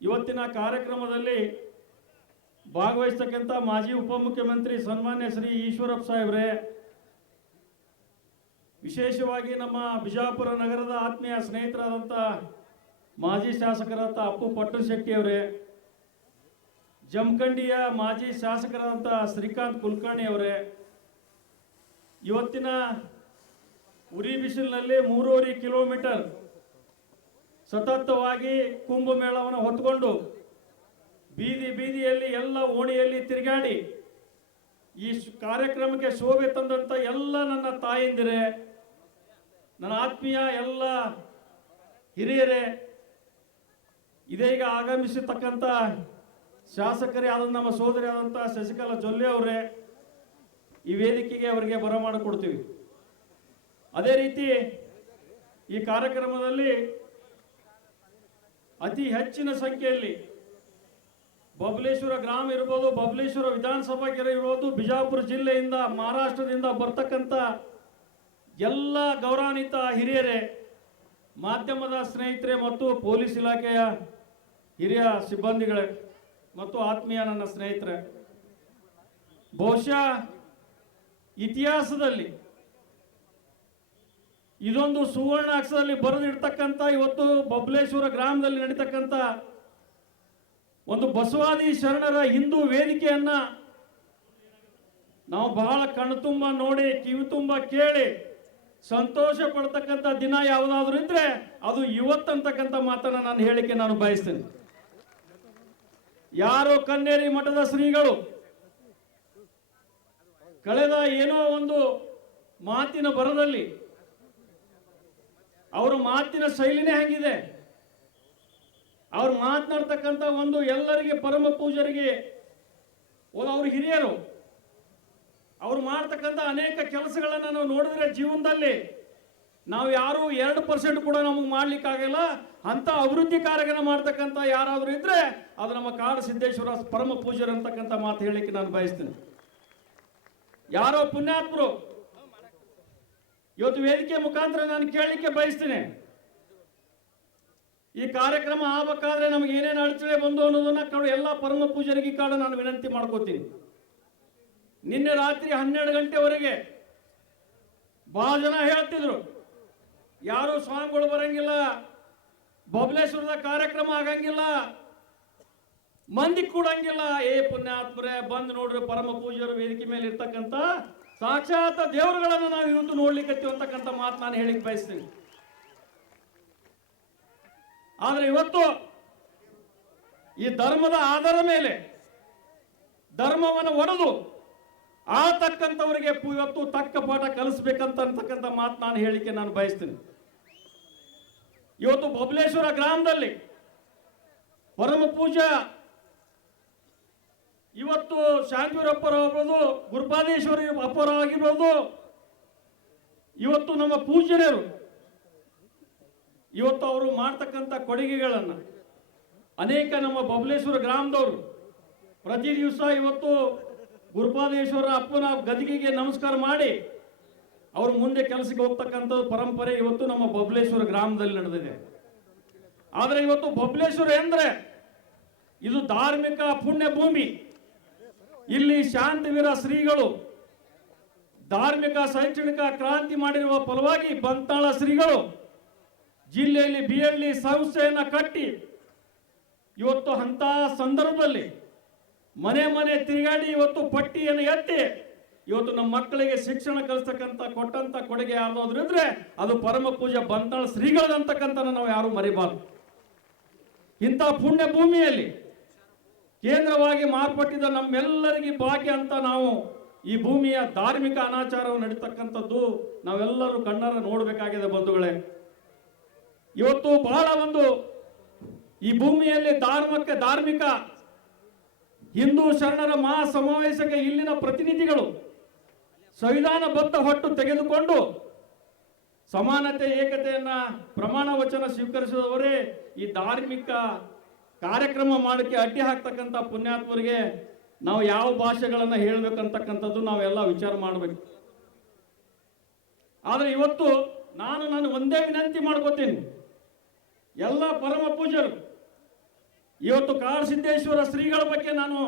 ಇವತ್ತಿನ ಕಾರ್ಯಕ್ರಮದಲ್ಲಿ ಭಾಗವಹಿಸ್ತಕ್ಕಂಥ ಮಾಜಿ ಉಪಮುಖ್ಯಮಂತ್ರಿ ಸನ್ಮಾನ್ಯ ಶ್ರೀ ಈಶ್ವರಪ್ಪ ಸಾಹೇಬ್ರೆ, ವಿಶೇಷವಾಗಿ ನಮ್ಮ ಬಿಜಾಪುರ ನಗರದ ಆತ್ಮೀಯ ಸ್ನೇಹಿತರಾದಂಥ ಮಾಜಿ ಶಾಸಕರಾದ ಅಪ್ಪು ಪಟ್ಟು ಅವರೇ, ಜಮಖಂಡಿಯ ಮಾಜಿ ಶಾಸಕರಾದಂಥ ಶ್ರೀಕಾಂತ್ ಕುಲಕರ್ಣಿ ಅವರೇ, ಇವತ್ತಿನ ಉರಿ ಬಿಸಿಲಿನಲ್ಲಿ ಮೂರುವರೆ ಕಿಲೋಮೀಟರ್ ಸತತವಾಗಿ ಕುಂಭಮೇಳವನ್ನು ಹೊತ್ತುಕೊಂಡು ಬೀದಿ ಬೀದಿಯಲ್ಲಿ ಎಲ್ಲ ಓಣಿಯಲ್ಲಿ ತಿರುಗಾಡಿ ಈ ಕಾರ್ಯಕ್ರಮಕ್ಕೆ ಶೋಭೆ ತಂದಂಥ ಎಲ್ಲ ನನ್ನ ತಾಯಂದಿರೇ, ನನ್ನ ಆತ್ಮೀಯ ಎಲ್ಲ ಹಿರಿಯರೇ, ಇದೀಗ ಆಗಮಿಸಿರ್ತಕ್ಕಂಥ ಶಾಸಕರೇ ಆದ ನಮ್ಮ ಸೋದರಿ ಆದಂಥ ಶಶಿಕಲಾ ಜೊಲ್ಲೆ ಅವರೇ, ಈ ವೇದಿಕೆಗೆ ಅವರಿಗೆ ಬರಮಾಡಿಕೊಡ್ತೀವಿ ಅದೇ ರೀತಿ ಈ ಕಾರ್ಯಕ್ರಮದಲ್ಲಿ ಅತಿ ಹೆಚ್ಚಿನ ಸಂಖ್ಯೆಯಲ್ಲಿ ಬಬಲೇಶ್ವರ ಗ್ರಾಮ ಇರ್ಬೋದು, ಬಬಲೇಶ್ವರ ವಿಧಾನಸಭಾ ಇರ್ಬೋದು, ಬಿಜಾಪುರ ಜಿಲ್ಲೆಯಿಂದ ಮಹಾರಾಷ್ಟ್ರದಿಂದ ಬರ್ತಕ್ಕಂಥ ಎಲ್ಲ ಗೌರವಾನ್ವಿತ ಹಿರಿಯರೇ, ಮಾಧ್ಯಮದ ಸ್ನೇಹಿತರೆ ಮತ್ತು ಪೊಲೀಸ್ ಇಲಾಖೆಯ ಹಿರಿಯ ಸಿಬ್ಬಂದಿಗಳೇ ಮತ್ತು ಆತ್ಮೀಯ ನನ್ನ ಸ್ನೇಹಿತರೆ, ಬಹುಶಃ ಇತಿಹಾಸದಲ್ಲಿ ಇದೊಂದು ಸುವರ್ಣ ಅಕ್ಷರದಲ್ಲಿ ಬರೆದಿಡ್ತಕ್ಕಂಥ ಇವತ್ತು ಬಬ್ಲೇಶ್ವರ ಗ್ರಾಮದಲ್ಲಿ ನಡೀತಕ್ಕಂಥ ಒಂದು ಬಸವಾದಿ ಶರಣರ ಹಿಂದೂ ವೇದಿಕೆಯನ್ನ ನಾವು ಬಹಳ ಕಣ್ತುಂಬ ನೋಡಿ ಕಿವಿ ತುಂಬ ಕೇಳಿ ಸಂತೋಷ ಪಡ್ತಕ್ಕಂಥ ದಿನ ಯಾವುದಾದ್ರೂ ಇದ್ರೆ ಅದು ಇವತ್ತಂತಕ್ಕಂಥ ಮಾತನ್ನ ನಾನು ಹೇಳಿಕೆ ನಾನು ಬಯಸ್ತೇನೆ. ಯಾರು ಕನ್ನೇರಿ ಮಠದ ಶ್ರೀಗಳು ಕಳೆದ ಏನೋ ಒಂದು ಮಾತಿನ ಬರದಲ್ಲಿ ಅವರ ಮಾತಿನ ಶೈಲಿನೇ ಹೇಗಿದೆ. ಅವ್ರು ಮಾತನಾಡ್ತಕ್ಕಂಥ ಒಂದು ಎಲ್ಲರಿಗೆ ಪರಮ ಪೂಜರಿಗೆ ಅವ್ರ ಹಿರಿಯರು, ಅವ್ರು ಮಾಡ್ತಕ್ಕಂಥ ಅನೇಕ ಕೆಲಸಗಳನ್ನು ನಾವು ನೋಡಿದ್ರೆ ಜೀವನದಲ್ಲಿ ನಾವು ಯಾರು ಎರಡು ಪರ್ಸೆಂಟ್ ಕೂಡ ನಮಗೆ ಮಾಡ್ಲಿಕ್ಕಾಗಲ್ಲ. ಅಂತ ಅಭಿವೃದ್ಧಿ ಕಾರ್ಯಗಳನ್ನು ಮಾಡ್ತಕ್ಕಂಥ ಯಾರಾದರೂ ಇದ್ರೆ ಅದು ನಮ್ಮ ಕಾಡು ಸಿದ್ದೇಶ್ವರ ಪರಮ ಪೂಜರು ಅಂತಕ್ಕಂಥ ಮಾತು ಹೇಳಲಿಕ್ಕೆ ನಾನು ಬಯಸ್ತೇನೆ. ಯಾರೋ ಪುಣ್ಯಾತ್ಮರು ಇವತ್ತು ವೇದಿಕೆ ಮುಖಾಂತರ ನಾನು ಕೇಳಲಿಕ್ಕೆ ಬಯಸ್ತೇನೆ. ಈ ಕಾರ್ಯಕ್ರಮ ಆಗ್ಬೇಕಾದ್ರೆ ನಮ್ಗೆ ಏನೇನು ಅಡಚಣೆ ಬಂದು ಅನ್ನೋದನ್ನ ಕಾಡು ಎಲ್ಲ ಪರಮ ಪೂಜರಿಗೆ ಕಾಡು ನಾನು ವಿನಂತಿ ಮಾಡ್ಕೋತೀನಿ. ನಿನ್ನೆ ರಾತ್ರಿ ಹನ್ನೆರಡು ಗಂಟೆವರೆಗೆ ಬಹಳ ಜನ ಹೇಳ್ತಿದ್ರು. ಯಾರು ಸ್ವಾಮಿಗಳು ಬರಂಗಿಲ್ಲ, ಬಬಲೇಶ್ವರದ ಕಾರ್ಯಕ್ರಮ ಆಗಂಗಿಲ್ಲ, ಮಂದಿ ಕೂಡಂಗಿಲ್ಲ. ಏ ಪುಣ್ಯಾತ್ಮರೇ, ಬಂದು ನೋಡ್ರಿ ಪರಮ ಪೂಜರು ವೇದಿಕೆ ಮೇಲೆ ಇರ್ತಕ್ಕಂಥ ಸಾಕ್ಷಾತ್ ದೇವರುಗಳನ್ನು ನಾವು ಇವತ್ತು ನೋಡ್ಲಿಕ್ಕೆ ಅಂತಕ್ಕಂಥ ಮಾತು ನಾನು ಹೇಳಿಕ್ ಬಯಸ್ತೀನಿ. ಆದ್ರೆ ಇವತ್ತು ಈ ಧರ್ಮದ ಆಧಾರ ಮೇಲೆ ಧರ್ಮವನ್ನು ಒಡೆದು ಆ ತಕ್ಕಂಥವರಿಗೆ ಇವತ್ತು ತಕ್ಕ ಪಾಠ ಕಲಿಸ್ಬೇಕಂತ ಅಂತಕ್ಕಂಥ ಮಾತು ನಾನು ಹೇಳಿಕೆ ನಾನು ಬಯಸ್ತೀನಿ. ಇವತ್ತು ಬಬಲೇಶ್ವರ ಗ್ರಾಮದಲ್ಲಿ ಪರಮ ಪೂಜಾ ಇವತ್ತು ಆಗ್ಬೋದು ಗುರುಪಾದೇಶ್ವರಿ ಅಪ್ಪರಾಗಿರ್ಬೋದು ಇವತ್ತು ನಮ್ಮ ಪೂಜ್ಯರು ಇವತ್ತು ಅವರು ಮಾಡ್ತಕ್ಕಂಥ ಕೊಡುಗೆಗಳನ್ನು ಅನೇಕ ನಮ್ಮ ಬಬಲೇಶ್ವರ ಗ್ರಾಮದವರು ಪ್ರತಿ ದಿವಸ ಇವತ್ತು ಗುರುಪಾದೇಶ್ವರ ಅಪ್ಪನ ಗದಿಗೆಗೆ ನಮಸ್ಕಾರ ಮಾಡಿ ಅವ್ರ ಮುಂದೆ ಕೆಲಸಕ್ಕೆ ಹೋಗ್ತಕ್ಕಂಥ ಪರಂಪರೆ ಇವತ್ತು ನಮ್ಮ ಬಬಲೇಶ್ವರ ಗ್ರಾಮದಲ್ಲಿ ನಡೆದಿದೆ. ಆದರೆ ಇವತ್ತು ಬಬಲೇಶ್ವರ ಎಂದರೆ ಇದು ಧಾರ್ಮಿಕ ಪುಣ್ಯ ಭೂಮಿ ಇಲ್ಲಿ ಶಾಂತವೀರ ಶ್ರೀಗಳು ಧಾರ್ಮಿಕ, ಶೈಕ್ಷಣಿಕ ಕ್ರಾಂತಿ ಮಾಡಿರುವ ಫಲವಾಗಿ ಬಂತಾಳ ಶ್ರೀಗಳು ಜಿಲ್ಲೆಯಲ್ಲಿ ಬಿ ಎಲ್ ಡಿ ಸಂಸ್ಥೆಯನ್ನು ಕಟ್ಟಿ ಇವತ್ತು ಅಂತ ಸಂದರ್ಭದಲ್ಲಿ ಮನೆ ಮನೆ ತಿರುಗಾಡಿ ಇವತ್ತು ಪಟ್ಟಿಯನ್ನು ಎತ್ತಿ ಇವತ್ತು ನಮ್ಮ ಮಕ್ಕಳಿಗೆ ಶಿಕ್ಷಣ ಕಲಿಸ್ತಕ್ಕಂಥ ಕೊಟ್ಟಂತ ಕೊಡುಗೆ ಯಾರಾದ್ರೂ ಅದು ಪರಮ ಪೂಜೆ ಬಂತಾಳ ಶ್ರೀಗಳದಂತಕ್ಕಂಥ ನಾವು ಯಾರು ಮರಿಬಾರ್ದು. ಇಂಥ ಪುಣ್ಯ ಭೂಮಿಯಲ್ಲಿ ಕೇಂದ್ರವಾಗಿ ಮಾರ್ಪಟ್ಟಿದ್ದ ನಮ್ಮೆಲ್ಲರಿಗೆ ಬಾಕಿ ಅಂತ ನಾವು ಈ ಭೂಮಿಯ ಧಾರ್ಮಿಕ ಅನಾಚಾರವು ನಡೀತಕ್ಕಂಥದ್ದು ನಾವೆಲ್ಲರೂ ಕಣ್ಣರ ನೋಡಬೇಕಾಗಿದೆ ಬಂಧುಗಳೇ. ಇವತ್ತು ಬಹಳ ಒಂದು ಈ ಭೂಮಿಯಲ್ಲಿ ಧಾರ್ಮಕ್ಕೆ ಧಾರ್ಮಿಕ ಹಿಂದೂ ಶರಣರ ಮಹಾ ಸಮಾವೇಶಕ್ಕೆ ಇಲ್ಲಿನ ಪ್ರತಿನಿಧಿಗಳು ಸಂವಿಧಾನಬದ್ಧ ಹೊಟ್ಟು ತೆಗೆದುಕೊಂಡು ಸಮಾನತೆ, ಏಕತೆಯನ್ನ ಪ್ರಮಾಣ ವಚನ ಸ್ವೀಕರಿಸಿದವರೇ ಈ ಧಾರ್ಮಿಕ ಕಾರ್ಯಕ್ರಮ ಮಾಡಕ್ಕೆ ಅಡ್ಡಿ ಹಾಕ್ತಕ್ಕಂಥ ಪುಣ್ಯಾತ್ಮರಿಗೆ ನಾವು ಯಾವ ಭಾಷೆಗಳನ್ನು ಹೇಳ್ಬೇಕಂತಕ್ಕಂಥದ್ದು ನಾವೆಲ್ಲ ವಿಚಾರ ಮಾಡಬೇಕು. ಆದರೆ ಇವತ್ತು ನಾನು ನಾನು ಒಂದೇ ವಿನಂತಿ ಮಾಡ್ಕೋತೀನಿ. ಎಲ್ಲ ಪರಮ ಪೂಜರು ಇವತ್ತು ಕಾಡಸಿದ್ದೇಶ್ವರ ಶ್ರೀಗಳ ಬಗ್ಗೆ ನಾನು,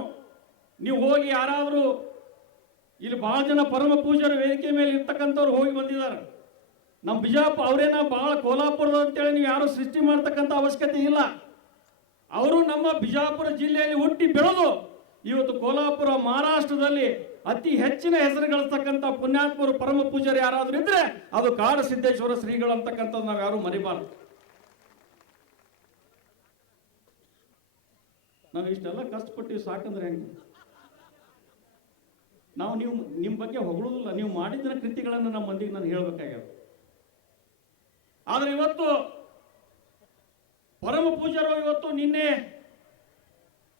ನೀವು ಹೋಗಿ ಯಾರಾದರೂ ಇಲ್ಲಿ ಬಹಳ ಜನ ಪರಮ ಪೂಜರು ವೇದಿಕೆ ಮೇಲೆ ಇರ್ತಕ್ಕಂಥವ್ರು ಹೋಗಿ ಬಂದಿದ್ದಾರೆ. ನಮ್ಮ ಬಿಜಾಪುರ ಅವರೇನ ಬಹಳ ಕೋಲಾಪುರದ ಅಂತೇಳಿ ನೀವು ಯಾರು ಸೃಷ್ಟಿ ಮಾಡ್ತಕ್ಕಂಥ ಅವಶ್ಯಕತೆ ಇಲ್ಲ. ಅವರು ನಮ್ಮ ಬಿಜಾಪುರ ಜಿಲ್ಲೆಯಲ್ಲಿ ಹುಟ್ಟಿ ಬೆಳೆದು ಇವತ್ತು ಕೋಲಾಪುರ ಮಹಾರಾಷ್ಟ್ರದಲ್ಲಿ ಅತಿ ಹೆಚ್ಚಿನ ಹೆಸರು ಗಳಿಸ್ತಕ್ಕಂಥ ಪುಣ್ಯಾತ್ಮರು ಪರಮ ಪೂಜಾರಿ ಯಾರಾದರೂ ಇದ್ರೆ ಅದು ಕಾಡ ಸಿದ್ದೇಶ್ವರ ಶ್ರೀಗಳು ಅಂತಕ್ಕಂಥದ್ದು ನಾವು ಯಾರು ಮರಿಬಾರದು. ನಾವು ಇಷ್ಟೆಲ್ಲ ಕಷ್ಟಪಟ್ಟಿವಿ ಸಾಕಂದ್ರೆ ಹೆಂಗೆ? ನಾವು ನೀವು ನಿಮ್ಮ ಬಗ್ಗೆ ಹೊಗಳೋದಿಲ್ಲ ನೀವು ಮಾಡಿದ ಕೃತಿಗಳನ್ನು ನಮ್ಮ ಮಂದಿಗೆ ನಾನು ಹೇಳ್ಬೇಕಾಗ್ಯದ. ಆದರೆ ಇವತ್ತು ಪರಮ ಪೂಜಾರು ಇವತ್ತು ನಿನ್ನೆ,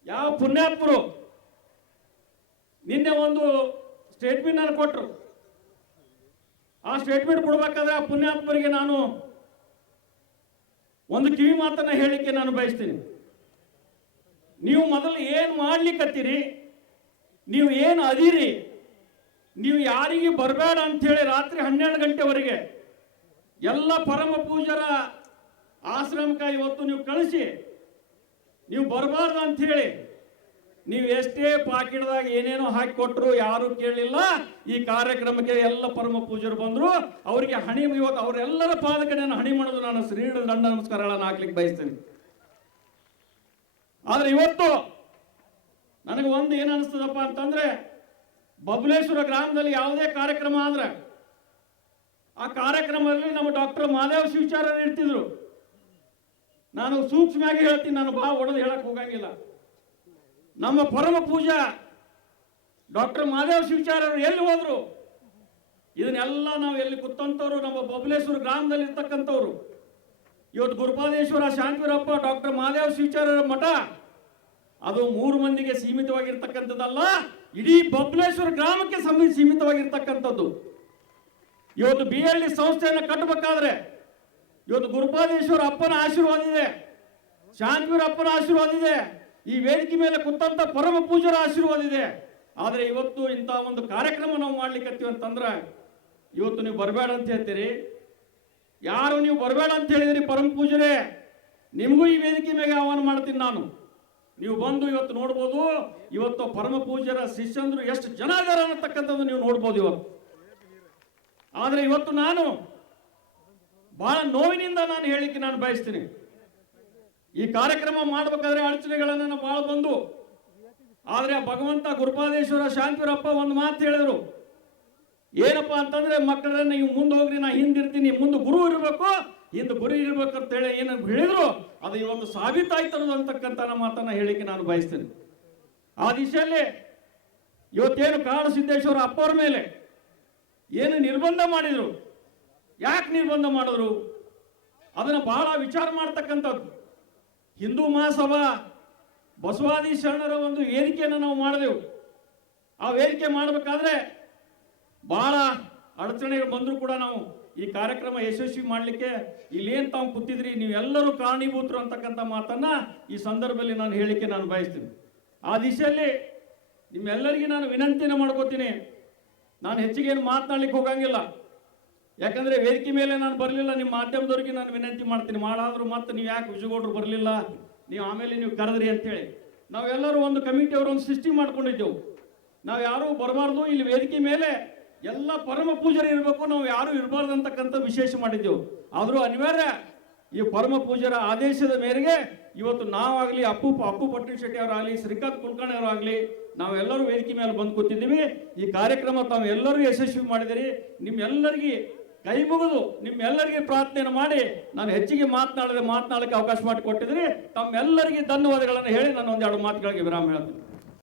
ಯಾವ ಪುಣ್ಯಾತ್ಮರು ನಿನ್ನೆ ಒಂದು ಸ್ಟೇಟ್ಮೆಂಟ್ ನಾನು ಕೊಟ್ಟರು ಆ ಸ್ಟೇಟ್ಮೆಂಟ್ ಕೊಡ್ಬೇಕಾದ್ರೆ ಆ ಪುಣ್ಯಾತ್ಮರಿಗೆ ನಾನು ಒಂದು ಕಿವಿ ಮಾತನ್ನ ಹೇಳಿಕ್ಕೆ ನಾನು ಬಯಸ್ತೀನಿ. ನೀವು ಮೊದಲು ಏನು ಮಾಡ್ಲಿಕ್ಕತ್ತೀರಿ ನೀವು ಏನು ಅದೀರಿ, ನೀವು ಯಾರಿಗೆ ಬರಬೇಡ ಅಂಥೇಳಿ ರಾತ್ರಿ ಹನ್ನೆರಡು ಗಂಟೆವರೆಗೆ ಎಲ್ಲ ಪರಮ ಪೂಜರ ಆಶ್ರಮಕ್ಕೆ ಇವತ್ತು ನೀವು ಕಳಿಸಿ, ನೀವು ಬರಬಾರ್ದು ಅಂಥೇಳಿ. ನೀವು ಎಷ್ಟೇ ಪಾಕಿಟ್ದಾಗ ಏನೇನೋ ಹಾಕಿ ಕೊಟ್ಟರು ಯಾರು ಕೇಳಲಿಲ್ಲ. ಈ ಕಾರ್ಯಕ್ರಮಕ್ಕೆ ಎಲ್ಲ ಪರಮ ಪೂಜರು ಬಂದರು. ಅವರಿಗೆ ಹಣಿ ಇವತ್ತು ಅವರೆಲ್ಲರ ಪಾದಕ್ಕೆ ನಾನು ಹಣಿ ಮಾಡೋದು ನಾನು ಶ್ರೀಡ ದಂಡ ನಮಸ್ಕಾರಗಳನ್ನು ಹಾಕ್ಲಿಕ್ಕೆ ಬಯಸ್ತೇನೆ. ಆದ್ರೆ ಇವತ್ತು ನನಗೆ ಒಂದು ಏನು ಅನಿಸ್ತದಪ್ಪ ಅಂತಂದ್ರೆ, ಬಬಲೇಶ್ವರ ಗ್ರಾಮದಲ್ಲಿ ಯಾವುದೇ ಕಾರ್ಯಕ್ರಮ ಆದ್ರೆ, ಆ ಕಾರ್ಯಕ್ರಮದಲ್ಲಿ ನಮ್ಮ ಡಾಕ್ಟರ್ ಮಾದೇವ ಶಿವಚಾರ್ಯ ಇರ್ತಿದ್ರು. ನಾನು ಸೂಕ್ಷ್ಮವಾಗಿ ಹೇಳ್ತೀನಿ, ನಾನು ಬಾ ಒಡೆದು ಹೇಳಕ್ಕೆ ಹೋಗಂಗಿಲ್ಲ. ನಮ್ಮ ಪರಮ ಪೂಜಾ ಡಾಕ್ಟರ್ ಮಾದೇವ್ ಶಿವಚಾರ್ಯರು ಎಲ್ಲಿ ಹೋದ್ರು? ಇದನ್ನೆಲ್ಲ ನಾವು ಎಲ್ಲಿ ಕೂತಂತವ್ರು ನಮ್ಮ ಬಬಲೇಶ್ವರ ಗ್ರಾಮದಲ್ಲಿ ಇರ್ತಕ್ಕಂಥವ್ರು ಇವತ್ತು ಗುರುಪಾದೇಶ್ವರ ಶಾಂತಿವೀರಪ್ಪ ಡಾಕ್ಟರ್ ಮಾದೇವ ಶಿವಚಾರ್ಯರ ಮಠ, ಅದು ಮೂರು ಮಂದಿಗೆ ಸೀಮಿತವಾಗಿರ್ತಕ್ಕಂಥದ್ದಲ್ಲ, ಇಡೀ ಬಬಲೇಶ್ವರ ಗ್ರಾಮಕ್ಕೆ ಸಮಿ ಸೀಮಿತವಾಗಿರ್ತಕ್ಕಂಥದ್ದು. ಇವತ್ತು ಬಿ ಎಲ್ ಸಂಸ್ಥೆಯನ್ನು ಕಟ್ಟಬೇಕಾದ್ರೆ ಇವತ್ತು ಗುರುಪಾದೇಶ್ವರ ಅಪ್ಪನ ಆಶೀರ್ವಾದ ಇದೆ. ಶಾಂತವೀರ ಅಪ್ಪನ ಆಶೀರ್ವಾದ ಇದೆ. ಈ ವೇದಿಕೆ ಮೇಲೆ ಕುತ್ತಂತ ಪರಮ ಪೂಜರ ಆಶೀರ್ವಾದ ಇದೆ. ಆದರೆ ಇವತ್ತು ಇಂಥ ಒಂದು ಕಾರ್ಯಕ್ರಮ ನಾವು ಮಾಡ್ಲಿಕ್ಕೆ ಅಂತಂದ್ರೆ, ಇವತ್ತು ನೀವು ಬರಬೇಡ ಅಂತ ಹೇಳ್ತೀರಿ. ಯಾರು ನೀವು ಬರಬೇಡ ಅಂತ ಹೇಳಿದ್ರಿ ಪರಮ ಪೂಜರೇ ನಿಮಗೂ ಈ ವೇದಿಕೆ ಮೇಲೆ ಆಹ್ವಾನ ಮಾಡ್ತೀನಿ ನಾನು. ನೀವು ಬಂದು ಇವತ್ತು ನೋಡ್ಬೋದು, ಇವತ್ತು ಪರಮ ಪೂಜರ ಶಿಷ್ಯಂದ್ರು ಎಷ್ಟು ಜನ ಇದಾರೆ ಅನ್ನತಕ್ಕಂಥದ್ದು ನೀವು ನೋಡ್ಬೋದು ಇವತ್ತು. ಆದರೆ ಇವತ್ತು ನಾನು ಬಹಳ ನೋವಿನಿಂದ ನಾನು ಹೇಳಿಕ್ಕೆ ನಾನು ಬಯಸ್ತೀನಿ. ಈ ಕಾರ್ಯಕ್ರಮ ಮಾಡಬೇಕಾದ್ರೆ ಅಡಚಣೆಗಳನ್ನು ಬಹಳ ಬಂದು. ಆದರೆ ಭಗವಂತ ಗುರುಪಾದೇಶ್ವರ ಶಾಂತಿವರಪ್ಪ ಒಂದು ಮಾತು ಹೇಳಿದ್ರು. ಏನಪ್ಪ ಅಂತಂದ್ರೆ ಮಕ್ಕಳನ್ನ ನೀವು ಮುಂದೆ ಹೋಗ್ರಿ, ನಾ ಹಿಂದಿರ್ತೀನಿ ಮುಂದೆ ಗುರು ಇರಬೇಕು, ಹಿಂದೆ ಗುರು ಇರ್ಬೇಕು ಅಂತ ಹೇಳಿ ಏನು ಹೇಳಿದ್ರು, ಅದು ಇವತ್ತು ಸಾಬೀತಾಯ್ತು ಅಂತಕ್ಕಂಥ ಮಾತನ್ನ ಹೇಳಿಕ್ಕೆ ನಾನು ಬಯಸ್ತೇನೆ. ಆ ದಿಶೆಯಲ್ಲಿ ಇವತ್ತೇನು ಕಾಡು ಸಿದ್ದೇಶ್ವರ ಅಪ್ಪವ್ರ ಮೇಲೆ ಏನು ನಿರ್ಬಂಧ ಮಾಡಿದ್ರು? ಯಾಕೆ ನಿರ್ಬಂಧ ಮಾಡಿದ್ರು? ಅದನ್ನ ಬಹಳ ವಿಚಾರ ಮಾಡ್ತಕ್ಕಂಥದ್ದು. ಹಿಂದೂ ಮಹಾಸಭಾ ಬಸವಾದಿ ಶರಣರ ಒಂದು ವೇದಿಕೆಯನ್ನು ನಾವು ಮಾಡಿದೆವು. ಆ ವೇದಿಕೆ ಮಾಡಬೇಕಾದ್ರೆ ಬಹಳ ಅಡಚಣೆಗಳು ಬಂದರೂ ಕೂಡ ನಾವು ಈ ಕಾರ್ಯಕ್ರಮ ಯಶಸ್ವಿ ಮಾಡಲಿಕ್ಕೆ ಇಲ್ಲೇನು ತಾವು ಕೂತಿದ್ರಿ, ನೀವೆಲ್ಲರೂ ಕಾರಣೀಭೂತರು ಅಂತಕ್ಕಂಥ ಮಾತನ್ನ ಈ ಸಂದರ್ಭದಲ್ಲಿ ನಾನು ಹೇಳಿಕೆ ನಾನು ಬಯಸ್ತೀನಿ. ಆ ದಿಶೆಯಲ್ಲಿ ನಿಮ್ಮೆಲ್ಲರಿಗೂ ನಾನು ವಿನಂತಿನ ಮಾಡ್ಕೋತೀನಿ. ನಾನು ಹೆಚ್ಚಿಗೆ ಏನು ಮಾತನಾಡ್ಲಿಕ್ಕೆ ಹೋಗಂಗಿಲ್ಲ. ಯಾಕಂದ್ರೆ ವೇದಿಕೆ ಮೇಲೆ ನಾನು ಬರಲಿಲ್ಲ, ನಿಮ್ಮ ಮಾಧ್ಯಮದವ್ರಿಗೆ ನಾನು ವಿನಂತಿ ಮಾಡ್ತೀನಿ. ಮಾಡಾದರೂ ಮತ್ತೆ ನೀವು ಯಾಕೆ ವಿಜಯಗೌಡರು ಬರಲಿಲ್ಲ? ನೀವು ಆಮೇಲೆ ನೀವು ಕರೆದ್ರಿ ಅಂತೇಳಿ. ನಾವೆಲ್ಲರೂ ಒಂದು ಕಮಿಟಿ ಒಂದು ಸೃಷ್ಟಿ ಮಾಡ್ಕೊಂಡಿದ್ದೆವು. ನಾವು ಯಾರೂ ಬರಬಾರ್ದು, ಇಲ್ಲಿ ವೇದಿಕೆ ಮೇಲೆ ಎಲ್ಲ ಪರಮ ಪೂಜರು ಇರಬೇಕು, ನಾವು ಯಾರು ಇರಬಾರ್ದು ಅಂತಕ್ಕಂಥ ವಿಶೇಷ ಮಾಡಿದ್ದೆವು. ಆದರೂ ಅನಿವಾರ್ಯ, ಈ ಪರಮ ಪೂಜರ ಆದೇಶದ ಮೇರೆಗೆ ಇವತ್ತು ನಾವಾಗಲಿ ಅಪ್ಪು ಅಪ್ಪು ಪಟ್ಟಣ ಶೆಟ್ಟಿ ಅವರಾಗಲಿ ಶ್ರೀಕಾಂತ್ ಕುಲಕರ್ಣಿ ಅವರಾಗಲಿ ನಾವೆಲ್ಲರೂ ವೇದಿಕೆ ಮೇಲೆ ಬಂದು ಕೂತಿದ್ದೀವಿ. ಈ ಕಾರ್ಯಕ್ರಮ ತಾವು ಎಲ್ಲರೂ ಯಶಸ್ವಿ ಮಾಡಿದಿರಿ ನಿಮ್ಮೆಲ್ಲರಿಗೆ ಕೈ ಮುಗಿದು ನಿಮ್ಮೆಲ್ಲರಿಗೆ ಪ್ರಾರ್ಥನೆಯನ್ನು ಮಾಡಿ ನಾನು ಹೆಚ್ಚಿಗೆ ಮಾತನಾಡದೆ ಮಾತನಾಡಲಿಕ್ಕೆ ಅವಕಾಶ ಮಾಡಿಕೊಟ್ಟಿದ್ರಿ ತಮ್ಮೆಲ್ಲರಿಗೆ ಧನ್ಯವಾದಗಳನ್ನು ಹೇಳಿ ನಾನು ಒಂದೆರಡು ಮಾತುಗಳಿಗೆ ವಿರಾಮ ಹೇಳ್ತೀನಿ.